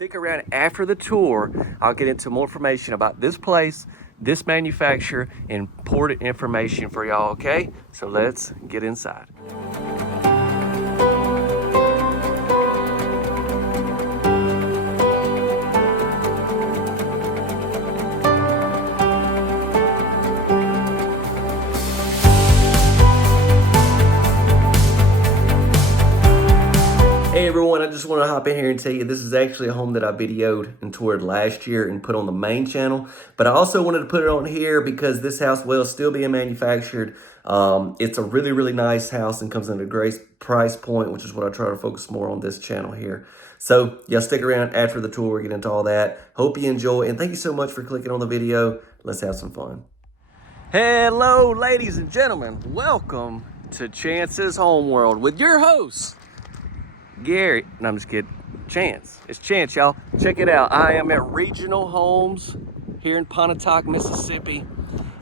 Stick around after the tour. I'll get into more information about this place, this manufacturer, and important information for y'all, okay? So let's get inside. Hey everyone, I just want to hop in here and tell you this is actually a home that I videoed and toured last year and put on the main channel. But I also wanted to put it on here because this house will still being manufactured. It's a really, really nice house and comes at a great price point, which is what I try to focus more on this channel here. So y'all stick around after the tour, we'll get into all that. Hope you enjoy, and thank you so much for clicking on the video. Let's have some fun. Hello, ladies and gentlemen. Welcome to Chance's Home World with your host, Gary. No, I'm just kidding. Chance. It's Chance, y'all. Check it out. I am at Regional Homes here in Pontotoc, Mississippi.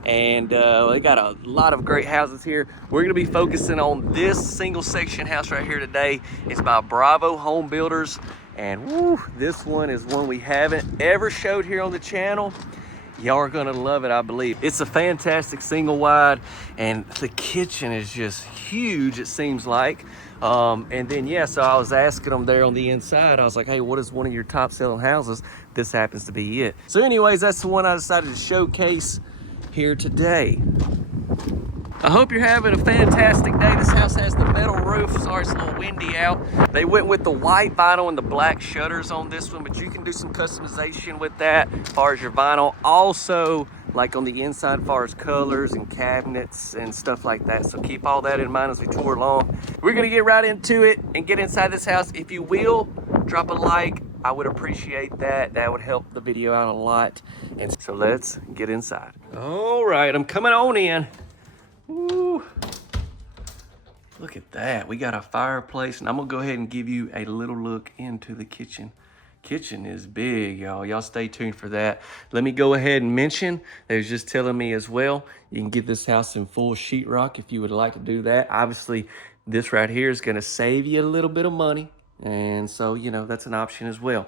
And they got a lot of great houses here. We're going to be focusing on this single section house right here today. It's by Bravo Home Builders. And woo, this one is one we haven't ever showed here on the channel. Y'all are gonna love it, I believe. It's a fantastic single wide, and the kitchen is just huge, it seems like. And then, yeah, so I was asking them there on the inside, I was like, hey, what is one of your top selling houses? This happens to be it. So anyways, that's the one I decided to showcase here today. I hope you're having a fantastic day. This house has the metal roof. Sorry, it's a little windy out. They went with the white vinyl and the black shutters on this one, but you can do some customization with that as far as your vinyl. Also, like on the inside, as far as colors and cabinets and stuff like that. So keep all that in mind as we tour along. We're gonna get right into it and get inside this house. If you will, drop a like. I would appreciate that. That would help the video out a lot. And so let's get inside. All right, I'm coming on in. Ooh, look at that. We got a fireplace, and I'm gonna go ahead and give you a little look into the kitchen. Kitchen is big, y'all. Y'all stay tuned for that. Let me go ahead and mention, they was just telling me as well, you can get this house in full sheetrock if you would like to do that. Obviously, this right here is gonna save you a little bit of money, and so, you know, that's an option as well.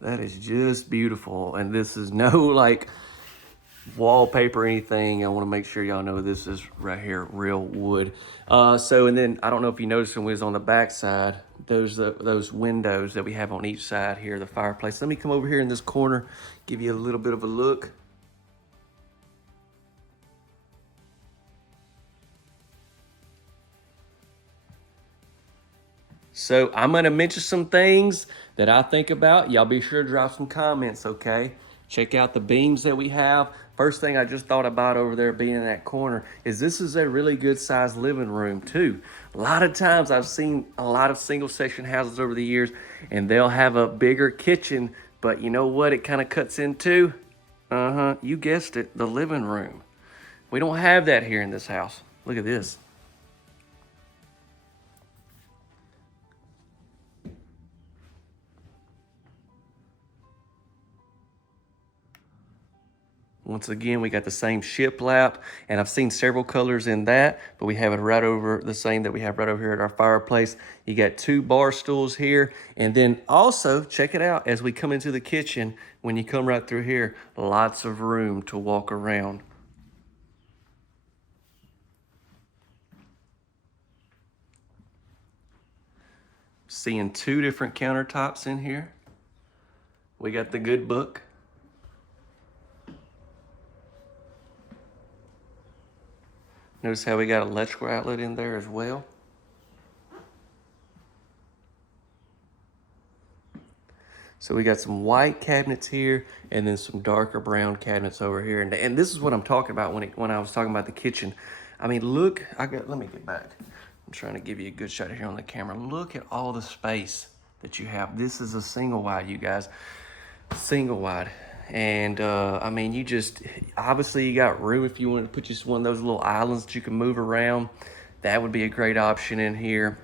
That is just beautiful. And this is no like wallpaper or anything. I want to make sure y'all know this is right here, real wood. And then I don't know if you noticed when we was on the back side, those windows that we have on each side here, the fireplace. Let me come over here in this corner, give you a little bit of a look. So I'm gonna mention some things that I think about. Y'all be sure to drop some comments, okay? Check out the beams that we have. First thing I just thought about over there being in that corner is this is a really good sized living room too. A lot of times I've seen a lot of single section houses over the years and they'll have a bigger kitchen, but you know what it kind of cuts into? You guessed it, the living room. We don't have that here in this house. Look at this. Once again, we got the same shiplap, and I've seen several colors in that, but we have it right over the same that we have right over here at our fireplace. You got 2 bar stools here, and then also, check it out, as we come into the kitchen, when you come right through here, lots of room to walk around. Seeing 2 different countertops in here. We got the good book. Notice how we got an electrical outlet in there as well. So we got some white cabinets here and then some darker brown cabinets over here. And this is what I'm talking about when I was talking about the kitchen. I mean, look, let me get back. I'm trying to give you a good shot here on the camera. Look at all the space that you have. This is a single wide, you guys, single wide. And I mean, you just, obviously you got room if you want to put just one of those little islands that you can move around. That would be a great option in here.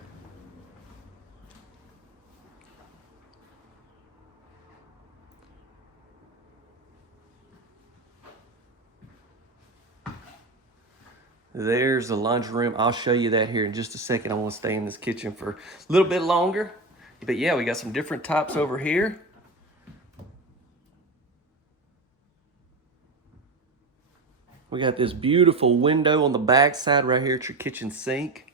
There's the laundry room. I'll show you that here in just a second. I want to stay in this kitchen for a little bit longer. But yeah, we got some different types over here. We got this beautiful window on the back side right here at your kitchen sink.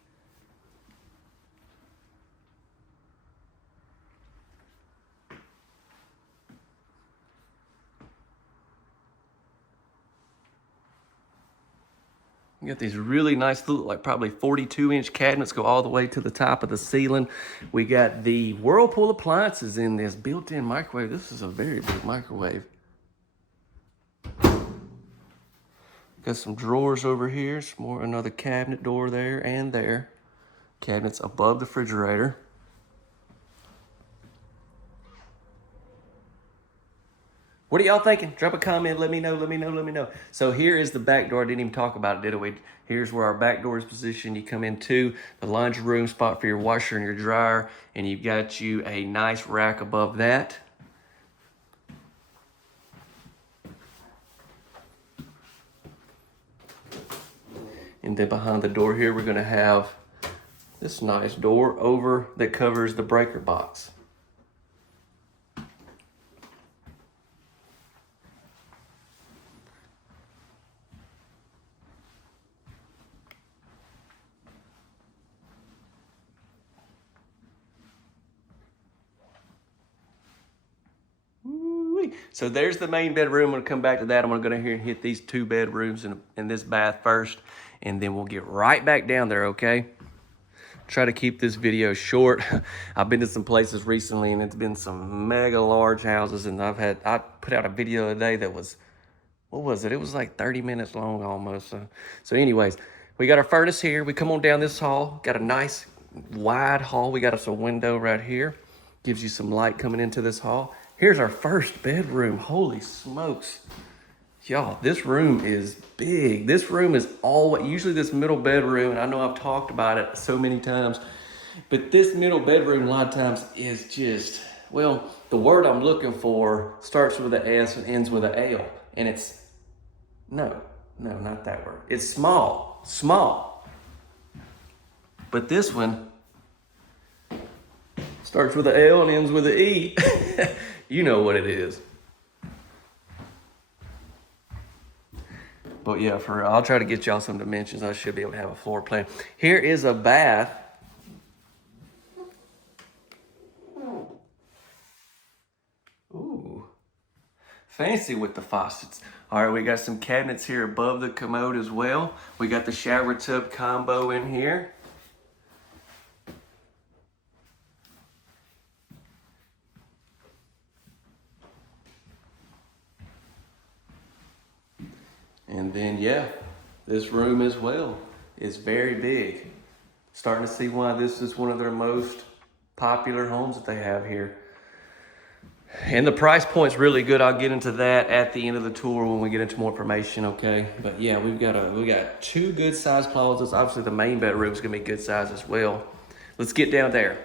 You got these really nice, like probably 42-inch cabinets go all the way to the top of the ceiling. We got the Whirlpool appliances in this built-in microwave. This is a very big microwave. Got some drawers over here. Some more, another cabinet door there and there. Cabinets above the refrigerator. What are y'all thinking? Drop a comment, let me know. So here is the back door. I didn't even talk about it, did we? Here's where our back door is positioned. You come into the laundry room spot for your washer and your dryer, and you've got you a nice rack above that. And then behind the door here, we're gonna have this nice door over that covers the breaker box. So there's the main bedroom. I'm gonna come back to that. I'm gonna go down here and hit these 2 bedrooms and this bath first, and then we'll get right back down there, okay? Try to keep this video short. I've been to some places recently and it's been some mega large houses, and I put out a video today that was, what was it? It was like 30 minutes long almost. So anyways, we got our furnace here. We come on down this hall, got a nice wide hall. We got us a window right here. Gives you some light coming into this hall. Here's our first bedroom. Holy smokes. Y'all, this room is big. This room is usually this middle bedroom, and I know I've talked about it so many times, but this middle bedroom a lot of times is just, well, the word I'm looking for starts with an S and ends with an L, and it's, no, not that word. It's small. But this one starts with an L and ends with an E. You know what it is. But yeah, I'll try to get y'all some dimensions. I should be able to have a floor plan. Here is a bath. Ooh, fancy with the faucets. All right, we got some cabinets here above the commode as well. We got the shower tub combo in here. And then, yeah, this room as well is very big. Starting to see why this is one of their most popular homes that they have here. And the price point's really good. I'll get into that at the end of the tour when we get into more information, okay? But yeah, we got 2 good sized closets. Obviously the main bedroom's gonna be good size as well. Let's get down there.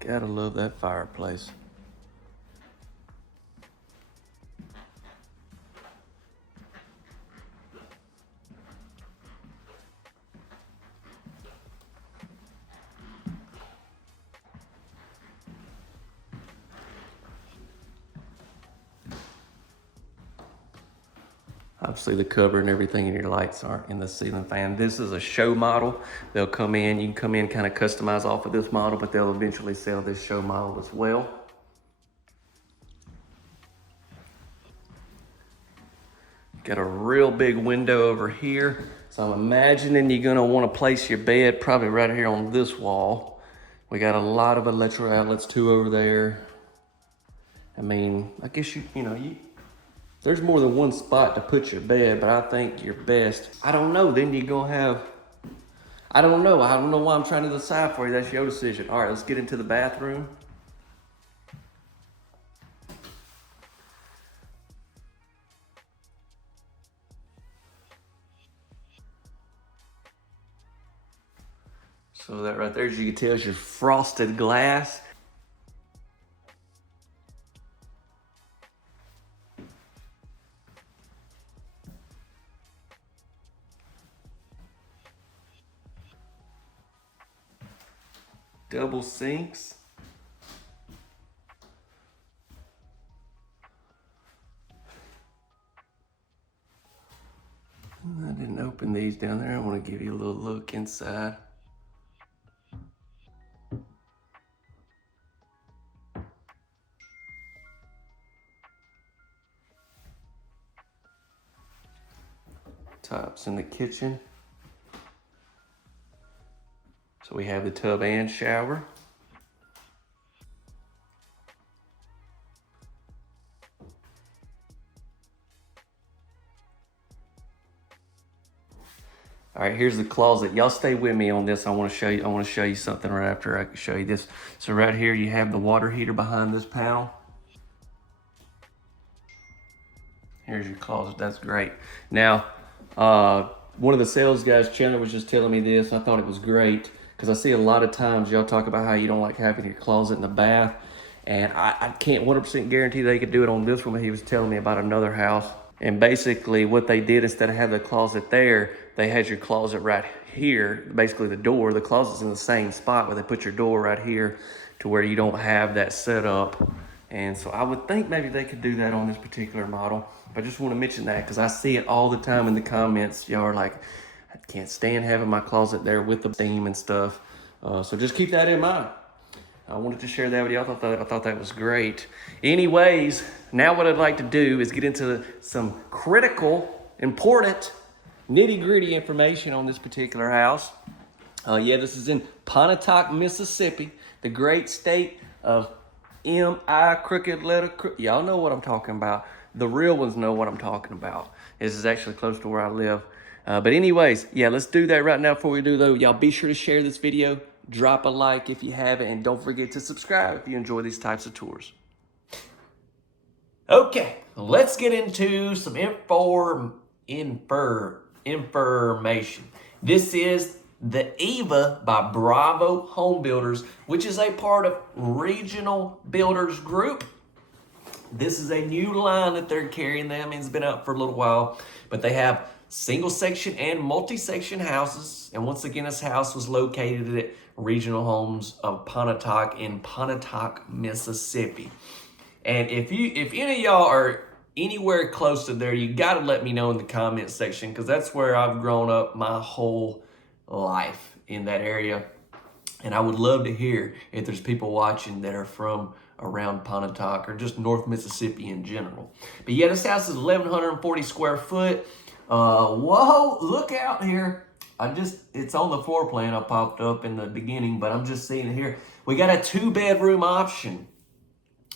Gotta love that fireplace. Obviously the cover and everything and your lights aren't in the ceiling fan. This is a show model. They'll come in, you can come in kind of customize off of this model, but they'll eventually sell this show model as well. Got a real big window over here. So I'm imagining you're gonna wanna place your bed probably right here on this wall. We got a lot of electrical outlets too over there. I mean, I guess there's more than one spot to put your bed, but I think your best, I don't know, then you're gonna have, I don't know why I'm trying to decide for you. That's your decision. All right, let's get into the bathroom. So that right there, as you can tell, is your frosted glass. Double sinks. I didn't open these down there. I want to give you a little look inside. Tops in the kitchen. So we have the tub and shower. All right, here's the closet. Y'all stay with me on this. I want to show you something right after I show you this. So right here, you have the water heater behind this panel. Here's your closet. That's great. Now, one of the sales guys, Chandler, was just telling me this. I thought it was great because I see a lot of times y'all talk about how you don't like having your closet in the bath. And I can't 100% guarantee they could do it on this one, but he was telling me about another house. And basically what they did, instead of having the closet there, they had your closet right here, basically the door. The closet's in the same spot, but they put your door right here to where you don't have that set up. And so I would think maybe they could do that on this particular model. But I just want to mention that because I see it all the time in the comments. Y'all are like, I can't stand having my closet there with the steam and stuff. So just keep that in mind. I wanted to share that with you. I thought that was great. Anyways, now what I'd like to do is get into some critical, important, nitty-gritty information on this particular house. This is in Pontotoc, Mississippi, the great state of M.I. crooked letter. Y'all know what I'm talking about. The real ones know what I'm talking about. This is actually close to where I live. But anyways, let's do that right now. Before we do though, y'all be sure to share this video. Drop a like if you haven't, and don't forget to subscribe if you enjoy these types of tours. Okay, let's get into some information. This is the Eva by Bravo Home Builders, which is a part of Regional Builders Group. This is a new line that they're carrying. I mean, it's been out for a little while, but they have single section and multi-section houses. And once again, this house was located at Regional Homes of Pontotoc in Pontotoc, Mississippi. And if any of y'all are anywhere close to there, you got to let me know in the comment section, because that's where I've grown up my whole life, in that area. And I would love to hear if there's people watching that are from around Pontotoc or just North Mississippi in general. But this house is 1,140 square foot. Whoa, look out here. It's on the floor plan. I popped up in the beginning, but I'm just seeing it here. We got a 2-bedroom option.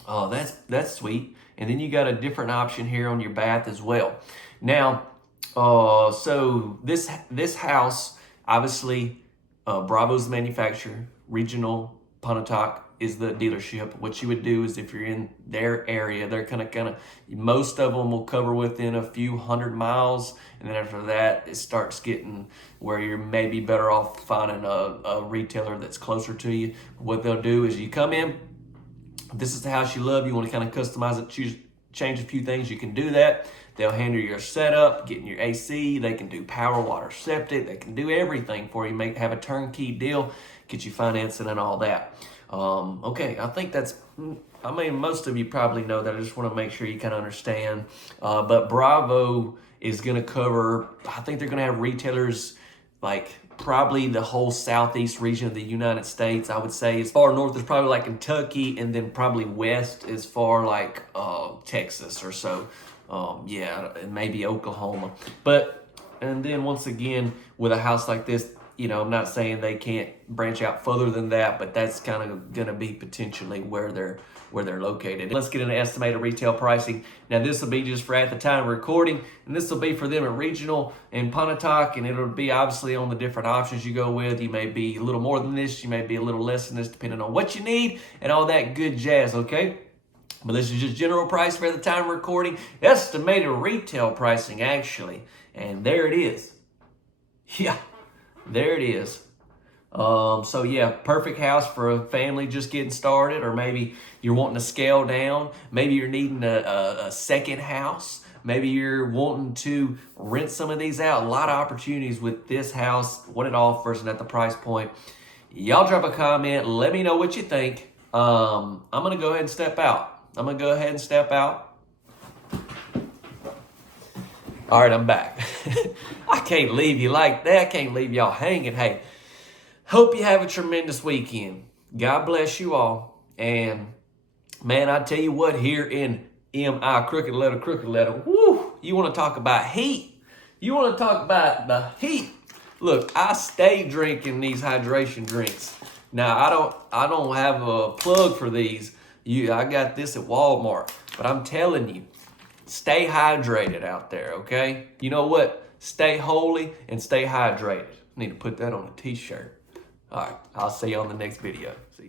Oh, that's sweet. And then you got a different option here on your bath as well. Now, so this house, obviously, Bravo's the manufacturer. Regional Pontotoc is the dealership. What you would do is, if you're in their area, they're kind of, most of them will cover within a few 100 miles. And then after that, it starts getting where you're maybe better off finding a retailer that's closer to you. What they'll do is, you come in, this is the house you love, you want to kind of customize it, change a few things, you can do that. They'll handle your setup, getting your AC, they can do power, water, septic, they can do everything for you, have a turnkey deal, get you financing and all that. Okay, I think most of you probably know that. I just want to make sure you kind of understand. But Bravo is going to cover, I think they're going to have retailers like probably the whole southeast region of the United States. I would say as far north as probably like Kentucky, and then probably west as far like Texas or so. And maybe Oklahoma. And then once again, with a house like this, I'm not saying they can't branch out further than that, but that's kind of going to be potentially where they're located. Let's get into estimated retail pricing. Now, this will be just for at the time of recording, and this will be for them at Regional and Pontotoc, and it'll be obviously on the different options you go with. You may be a little more than this, you may be a little less than this, depending on what you need and all that good jazz, okay? But this is just general price for the time of recording. Estimated retail pricing, actually. And there it is. Yeah, there it is. So yeah, perfect house for a family just getting started, or maybe you're wanting to scale down. Maybe you're needing a second house. Maybe you're wanting to rent some of these out. A lot of opportunities with this house, what it offers, and at the price point. Y'all drop a comment. Let me know what you think. I'm gonna go ahead and step out. All right, I'm back. I can't leave you like that. Can't leave y'all hanging. Hey, hope you have a tremendous weekend. God bless you all. And man, I tell you what, here in MI, crooked letter, whoo, you want to talk about heat. You want to talk about the heat. Look, I stay drinking these hydration drinks. Now, I don't have a plug for these. I got this at Walmart, but I'm telling you, stay hydrated out there, okay? You know what? Stay holy and stay hydrated. I need to put that on a t-shirt. All right, I'll see you on the next video. See you.